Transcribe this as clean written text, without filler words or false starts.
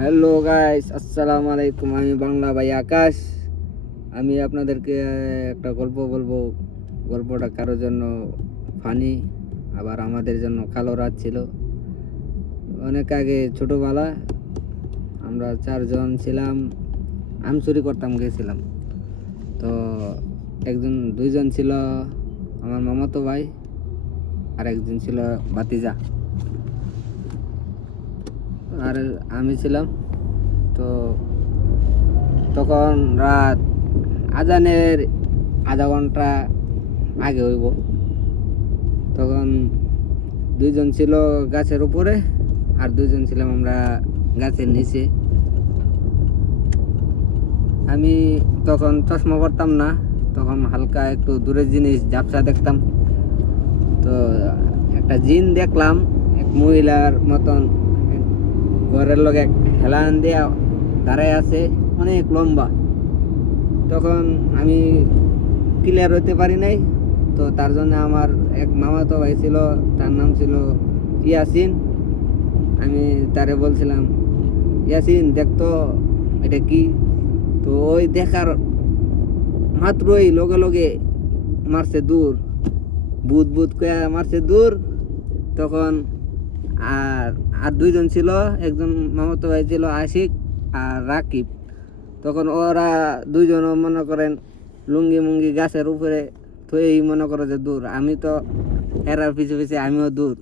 Hello guys, আসসালামু আলাইকুম। আমি বাংলা ভাই আকাশ। আমি আপনাদেরকে একটা গল্প বলবো। গল্পটা কারোর জন্য ফানি, আবার আমাদের জন্য কালো রাত ছিল। অনেক আগে ছোটোবেলা আমরা চারজন ছিলাম, আম চুরি করতাম গেছিলাম। তো দুইজন ছিল আমার মামাতো ভাই, আর একজন ছিল ভাতিজা, আর আমি ছিলাম। তো তখন রাত আজানের আধা ঘন্টা আগে হইব। তখন দুইজন ছিল গাছের উপরে, আর দুইজন ছিলাম আমরা গাছের নিচে। আমি তখন চশমা পরতাম না, তখন হালকা একটু দূরের জিনিস ঝাপসা দেখতাম। তো একটা জিন দেখলাম, এক মহিলার মতন ঘরের লগে হেলান দিয়া দাঁড়ায় আছে, অনেক লম্বা। তখন আমি ক্লিয়ার হইতে পারি নাই। তো তার জন্য আমার এক মামাতো ভাই ছিল, তার নাম ছিল ইয়াসিন। আমি তারে বলছিলাম, ইয়াসিন দেখতো এটা কি। তো ওই দেখার মাত্রই লগে লগে মারছে দূর, ভূত ভূত কয়া মারছে দূর। তখন আর আর দুইজন ছিল, একজন মামাতো ভাই ছিল আশিক আর রাকিব। তখন ওরা দুইজনও মনে করেন লুঙ্গি মুঙ্গি গাছের উপরে থই মনে করো যে দূর। আমি তো এরার পিছে পিছে আমিও দূর।